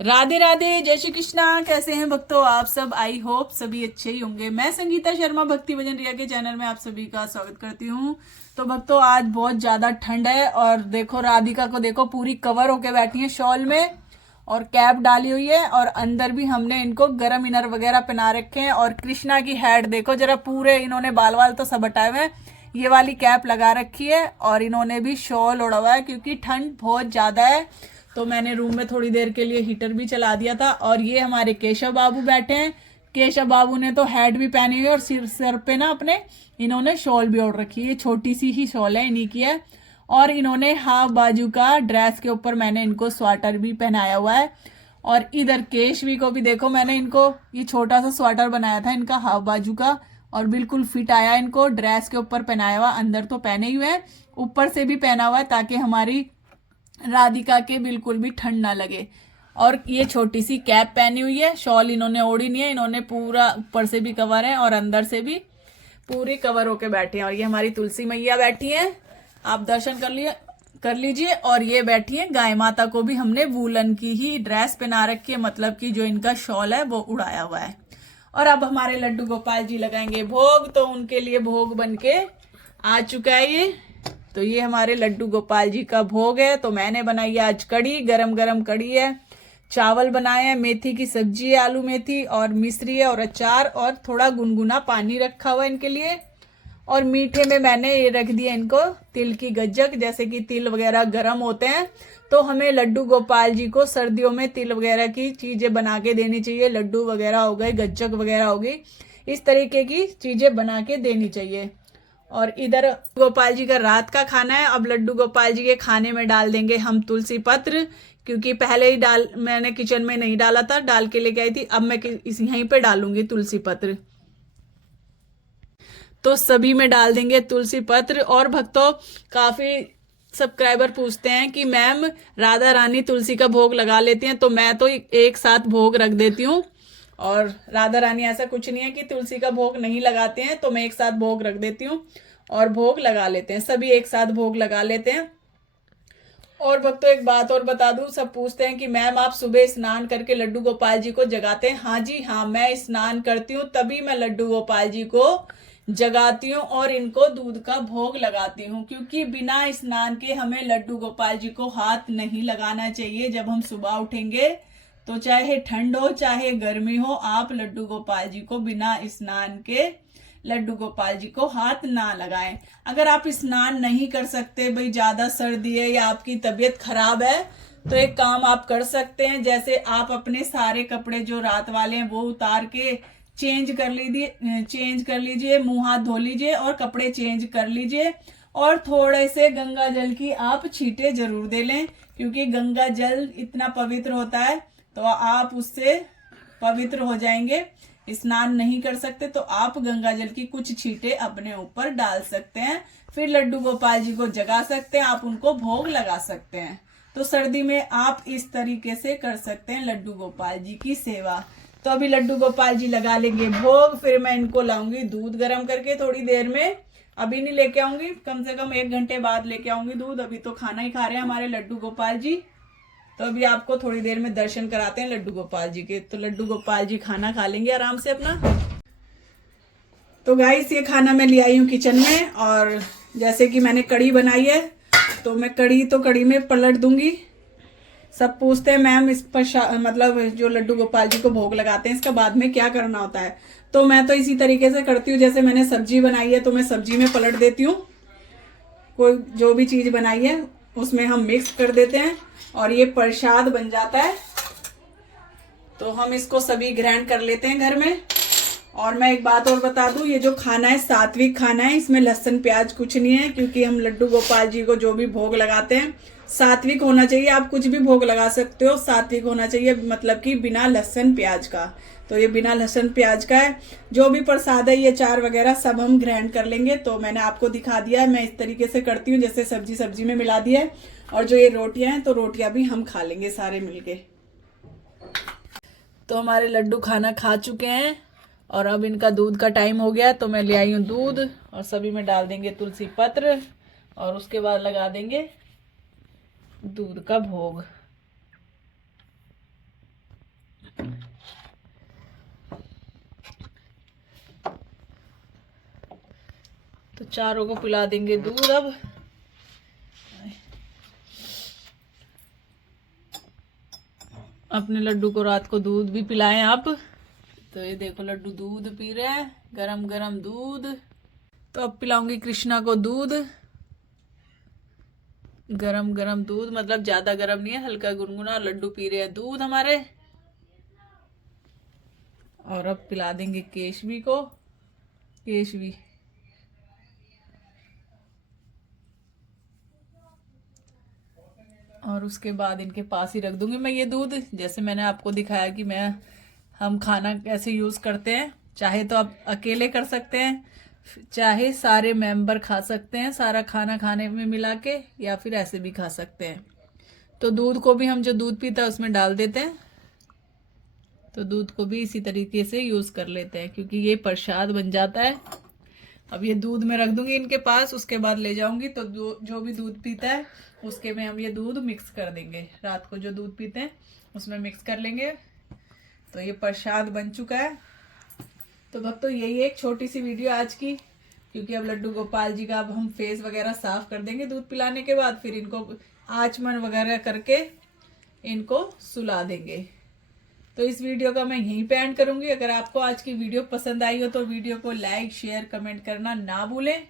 राधे राधे, जय श्री कृष्णा। कैसे हैं भक्तों आप सब? आई होप सभी अच्छे ही होंगे। मैं संगीता शर्मा भक्ति भजन रिया के चैनल में आप सभी का स्वागत करती हूँ। तो भक्तों, आज बहुत ज्यादा ठंड है और देखो राधिका को, देखो पूरी कवर होके बैठी है शॉल में और कैप डाली हुई है और अंदर भी हमने इनको गर्म इनर वगैरह पहना रखे हैं। और कृष्णा की हेड देखो जरा, पूरे इन्होंने बाल वाल तो सब हटाए हुए हैं, ये वाली कैप लगा रखी है और इन्होंने भी शॉल ओढ़ा हुआ है क्योंकि ठंड बहुत ज्यादा है। तो मैंने रूम में थोड़ी देर के लिए हीटर भी चला दिया था। और ये हमारे केशव बाबू बैठे हैं। केशव बाबू ने तो हैट भी पहनी हुई है और सिर सर पे ना अपने इन्होंने शॉल भी ओढ़ रखी है। ये छोटी सी ही शॉल है, इन्हीं की है। और इन्होंने हाफ बाजू का ड्रेस के ऊपर मैंने इनको स्वेटर भी पहनाया हुआ है। और इधर केशवी को भी देखो, मैंने इनको ये छोटा सा स्वेटर बनाया था इनका हाफ बाजू का और बिल्कुल फिट आया। इनको ड्रेस के ऊपर पहनाया हुआ, अंदर तो पहने ही हुए हैं, ऊपर से भी पहना हुआ है ताकि हमारी राधिका के बिल्कुल भी ठंड ना लगे। और ये छोटी सी कैप पहनी हुई है, शॉल इन्होंने ओढ़ी नहीं है, इन्होंने पूरा ऊपर से भी कवर है और अंदर से भी पूरी कवर होके बैठे हैं। और ये हमारी तुलसी मैया बैठी हैं, आप दर्शन कर लीजिए। और ये बैठी है गाय माता को भी हमने वूलन की ही ड्रेस पहना रखी है, मतलब कि जो इनका शॉल है वो उड़ाया हुआ है। और अब हमारे लड्डू गोपाल जी लगाएंगे भोग, तो उनके लिए भोग बन के आ चुका है ये। तो ये हमारे लड्डू गोपाल जी का भोग है। तो मैंने बनाई है आज कड़ी, गरम गरम कड़ी है, चावल बनाए हैं, मेथी की सब्जी है, आलू मेथी और मिश्री है और अचार और थोड़ा गुनगुना पानी रखा हुआ है इनके लिए। और मीठे में मैंने ये रख दिया इनको तिल की गज्जक। जैसे कि तिल वगैरह गर्म होते हैं तो हमें लड्डू गोपाल जी को सर्दियों में तिल वगैरह की चीजें बना के देनी चाहिए। लड्डू वगैरह हो गए, गज्जक वगैरह हो गई, इस तरीके की चीजें बना के देनी चाहिए। और इधर गोपाल जी का रात का खाना है। अब लड्डू गोपाल जी के खाने में डाल देंगे हम तुलसी पत्र, क्योंकि पहले ही मैंने किचन में नहीं डाला था, डाल के लेके आई थी। अब मैं यहीं पे डालूंगी तुलसी पत्र। तो सभी में डाल देंगे तुलसी पत्र। और भक्तों, काफी सब्सक्राइबर पूछते हैं कि मैम राधा रानी तुलसी का भोग लगा लेती हैं, तो मैं तो एक साथ भोग रख देती हूँ। और राधा रानी ऐसा कुछ नहीं है कि तुलसी का भोग नहीं लगाते हैं, तो मैं एक साथ भोग रख देती हूँ और भोग लगा लेते हैं, सभी एक साथ भोग लगा लेते हैं। और भक्तों, एक बात और बता दूं, सब पूछते हैं कि मैम आप सुबह स्नान करके लड्डू गोपाल जी को जगाते हैं? हाँ जी हाँ, मैं स्नान करती हूँ तभी मैं लड्डू गोपाल जी को जगाती हूँ और इनको दूध का भोग लगाती हूँ, क्योंकि बिना स्नान के हमें लड्डू गोपाल जी को हाथ नहीं लगाना चाहिए। जब हम सुबह उठेंगे तो चाहे ठंड हो चाहे गर्मी हो, आप लड्डू गोपाल जी को बिना स्नान के लड्डू गोपाल जी को हाथ ना लगाएं। अगर आप स्नान नहीं कर सकते, भाई ज्यादा सर्दी है या आपकी तबीयत खराब है, तो एक काम आप कर सकते हैं। जैसे आप अपने सारे कपड़े जो रात वाले हैं वो उतार के चेंज कर लीजिए, मुंह हाथ धो लीजिए और कपड़े चेंज कर लीजिए। और थोड़े से गंगा जल की आप छींटे जरूर दे लें, क्योंकि गंगा जल इतना पवित्र होता है, तो आप उससे पवित्र हो जाएंगे। स्नान नहीं कर सकते तो आप गंगा जल की कुछ छींटे अपने ऊपर डाल सकते हैं, फिर लड्डू गोपाल जी को जगा सकते हैं, आप उनको भोग लगा सकते हैं। तो सर्दी में आप इस तरीके से कर सकते हैं लड्डू गोपाल जी की सेवा। तो अभी लड्डू गोपाल जी लगा लेंगे भोग, फिर मैं इनको लाऊंगी दूध गर्म करके थोड़ी देर में। अभी नहीं लेके आऊंगी, कम से कम 1 घंटे बाद लेके आऊंगी दूध। अभी तो खाना ही खा रहे हैं हमारे लड्डू गोपाल जी। तो अभी आपको थोड़ी देर में दर्शन कराते हैं लड्डू गोपाल जी के। तो लड्डू गोपाल जी खाना खा लेंगे आराम से अपना। तो गाइस, ये खाना मैं ले आई हूँ किचन में, और जैसे कि मैंने कड़ी बनाई है तो मैं कड़ी में पलट दूंगी। सब पूछते हैं मैम इस पर मतलब जो लड्डू गोपाल जी को भोग लगाते हैं इसका बाद में क्या करना होता है। तो मैं तो इसी तरीके से करती हूँ, जैसे मैंने सब्जी बनाई है तो मैं सब्जी में पलट देती हूँ। कोई जो भी चीज बनाई है उसमें हम मिक्स कर देते हैं और ये प्रसाद बन जाता है। तो हम इसको सभी ग्रैंड कर लेते हैं घर में। और मैं एक बात और बता दूं, ये जो खाना है सात्विक खाना है, इसमें लहसुन प्याज कुछ नहीं है, क्योंकि हम लड्डू गोपाल जी को जो भी भोग लगाते हैं सात्विक होना चाहिए। आप कुछ भी भोग लगा सकते हो, सात्विक होना चाहिए, मतलब कि बिना लहसुन प्याज का। तो ये बिना लहसुन प्याज का है। जो भी प्रसाद है, ये चार वगैरह सब हम ग्राइंड कर लेंगे। तो मैंने आपको दिखा दिया है, मैं इस तरीके से करती हूँ, जैसे सब्जी में मिला दिया है। और जो ये रोटियां हैं, तो रोटियां भी हम खा लेंगे सारे मिलके। तो हमारे लड्डू खाना खा चुके हैं और अब इनका दूध का टाइम हो गया, तो मैं ले आई हूँ दूध और सभी में डाल देंगे तुलसी पत्र और उसके बाद लगा देंगे दूध का भोग। तो चारों को पिला देंगे दूध अब। अपने लड्डू को रात को दूध भी पिलाएं आप। तो ये देखो लड्डू दूध पी रहे हैं, गरम गरम दूध। तो अब पिलाऊंगी कृष्णा को दूध, गरम गरम दूध, मतलब ज्यादा गरम नहीं है, हल्का गुनगुना। लड्डू पी रहे हैं दूध हमारे। और अब पिला देंगे केशवी को। केशवी और उसके बाद इनके पास ही रख दूंगी मैं ये दूध। जैसे मैंने आपको दिखाया कि हम खाना कैसे यूज करते हैं, चाहे तो आप अकेले कर सकते हैं, चाहे सारे मेंबर खा सकते हैं सारा खाना खाने में मिला के, या फिर ऐसे भी खा सकते हैं। तो दूध को भी हम जो दूध पीता है उसमें डाल देते हैं। तो दूध को भी इसी तरीके से यूज कर लेते हैं, क्योंकि ये प्रसाद बन जाता है। अब ये दूध में रख दूंगी इनके पास, उसके बाद ले जाऊंगी। तो जो भी दूध पीता है उसके में हम ये दूध मिक्स कर देंगे। रात को जो दूध पीते हैं उसमें मिक्स कर लेंगे। तो ये प्रसाद बन चुका है। तो भक्तों यही एक छोटी सी वीडियो आज की, क्योंकि अब लड्डू गोपाल जी का अब हम फेस वगैरह साफ कर देंगे दूध पिलाने के बाद। फिर इनको आचमन वगैरह करके इनको सुला देंगे। तो इस वीडियो का मैं यहीं पे एंड करूंगी। अगर आपको आज की वीडियो पसंद आई हो तो वीडियो को लाइक शेयर कमेंट करना ना भूलें।